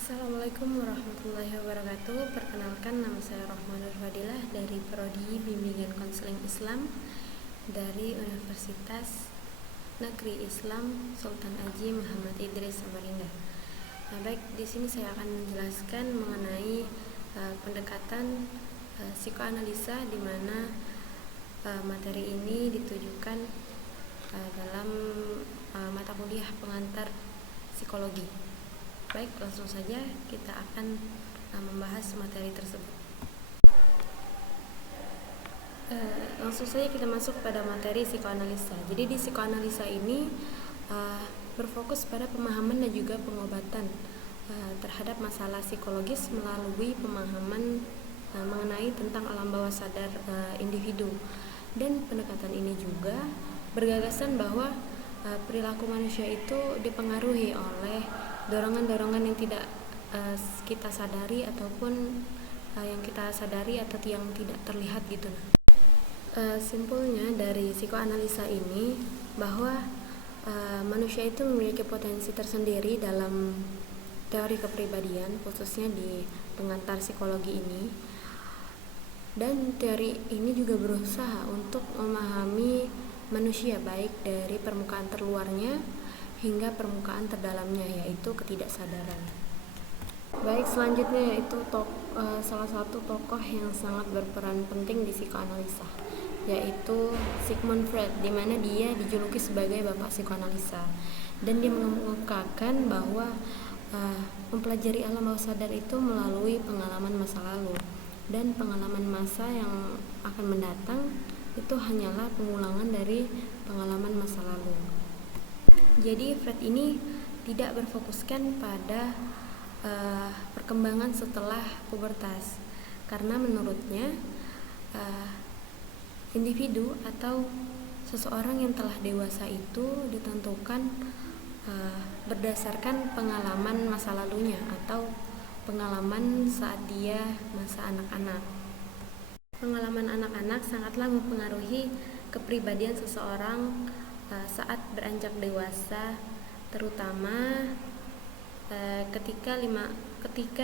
Assalamualaikum warahmatullahi wabarakatuh. Perkenalkan, nama saya Rohman Nurfadilah dari Prodi Bimbingan Konseling Islam dari Universitas Negeri Islam Sultan Haji Muhammad Idris Samarinda. Baik, di sini saya akan menjelaskan mengenai pendekatan psikoanalisa, di mana materi ini ditujukan dalam mata kuliah pengantar psikologi. Baik, langsung saja kita akan membahas materi tersebut. Langsung saja kita masuk pada materi psikoanalisa. Jadi di psikoanalisa ini berfokus pada pemahaman dan juga pengobatan terhadap masalah psikologis melalui pemahaman mengenai tentang alam bawah sadar individu. Dan pendekatan ini juga bergagasan bahwa perilaku manusia itu dipengaruhi oleh dorongan-dorongan yang tidak kita sadari ataupun yang kita sadari atau yang tidak terlihat gitu. Simpulnya dari psikoanalisa ini bahwa manusia itu memiliki potensi tersendiri dalam teori kepribadian, khususnya di pengantar psikologi ini. Dan teori ini juga berusaha untuk memahami manusia baik dari permukaan terluarnya hingga permukaan terdalamnya, yaitu ketidaksadaran. Baik, selanjutnya yaitu salah satu tokoh yang sangat berperan penting di psikoanalisa, yaitu Sigmund Freud, di mana dia dijuluki sebagai bapak psikoanalisa. Dan dia mengemukakan bahwa mempelajari alam bawah sadar itu melalui pengalaman masa lalu, dan pengalaman masa yang akan mendatang itu hanyalah pengulangan dari pengalaman masa lalu. Jadi Freud ini tidak berfokuskan pada perkembangan setelah pubertas, karena menurutnya individu atau seseorang yang telah dewasa itu ditentukan berdasarkan pengalaman masa lalunya atau pengalaman saat dia masa anak-anak. Pengalaman anak-anak sangatlah mempengaruhi kepribadian seseorang saat beranjak dewasa, terutama ketika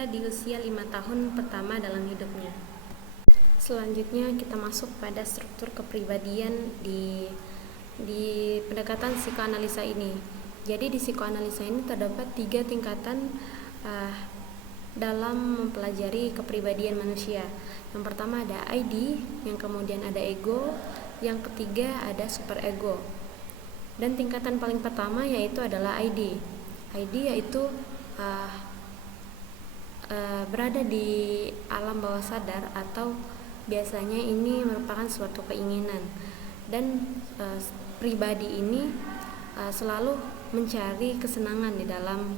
di usia 5 tahun pertama dalam hidupnya. Selanjutnya kita masuk pada struktur kepribadian di pendekatan psikoanalisa ini. Jadi di psikoanalisa ini terdapat 3 tingkatan dalam mempelajari kepribadian manusia. Yang pertama ada ID, yang kemudian ada ego, yang ketiga ada superego. Dan tingkatan paling pertama yaitu adalah ID. ID yaitu berada di alam bawah sadar, atau biasanya ini merupakan suatu keinginan. Dan pribadi ini selalu mencari kesenangan di dalam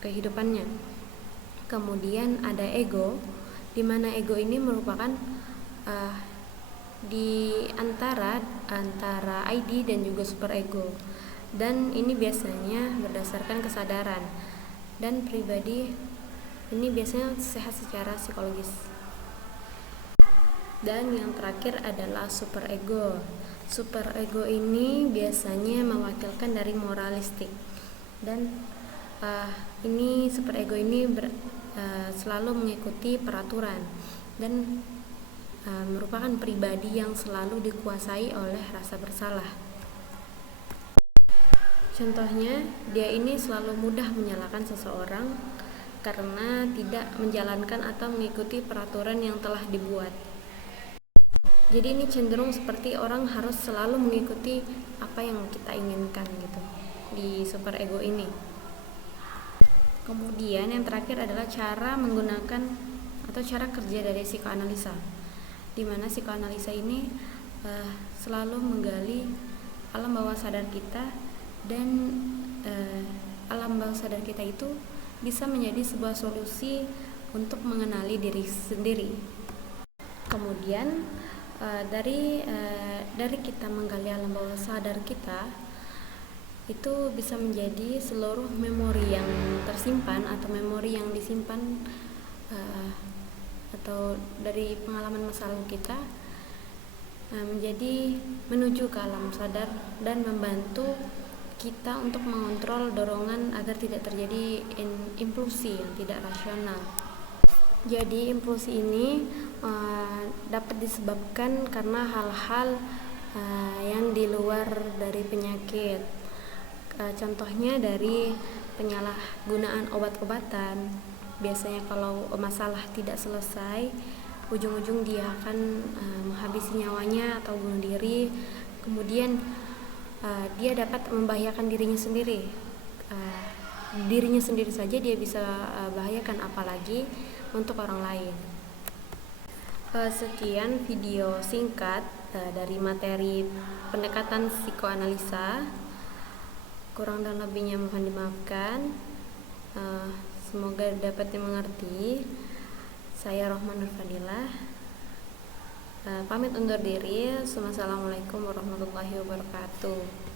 kehidupannya. Kemudian ada ego, di mana ego ini merupakan di antara ID dan juga superego, dan ini biasanya berdasarkan kesadaran, dan pribadi ini biasanya sehat secara psikologis. Dan yang terakhir adalah superego. Superego ini biasanya mewakilkan dari moralistik, dan ini superego ini selalu mengikuti peraturan dan merupakan pribadi yang selalu dikuasai oleh rasa bersalah. Contohnya, dia ini selalu mudah menyalahkan seseorang karena tidak menjalankan atau mengikuti peraturan yang telah dibuat. Jadi ini cenderung seperti orang harus selalu mengikuti apa yang kita inginkan gitu di superego ini. Kemudian yang terakhir adalah cara menggunakan atau cara kerja dari psikoanalisa, di mana psikoanalisa ini selalu menggali alam bawah sadar kita, dan alam bawah sadar kita itu bisa menjadi sebuah solusi untuk mengenali diri sendiri. Kemudian dari kita menggali alam bawah sadar kita, itu bisa menjadi seluruh memori yang tersimpan atau memori yang disimpan atau dari pengalaman masa lalu kita menjadi menuju ke alam sadar dan membantu kita untuk mengontrol dorongan agar tidak terjadi impulsi yang tidak rasional. Jadi impulsi ini dapat disebabkan karena hal-hal yang di luar dari penyakit. Contohnya dari penyalahgunaan obat-obatan. Biasanya kalau masalah tidak selesai, ujung-ujung dia akan menghabisi nyawanya atau bunuh diri. Kemudian dia dapat membahayakan dirinya sendiri. Dirinya sendiri saja dia bisa bahayakan, apalagi untuk orang lain. Sekian video singkat dari materi pendekatan psikoanalisa. Kurang dan lebihnya mohon dimaafkan. Semoga dapat dimengerti. Saya Rohman Nurfadilah, pamit undur diri. Wassalamualaikum warahmatullahi wabarakatuh.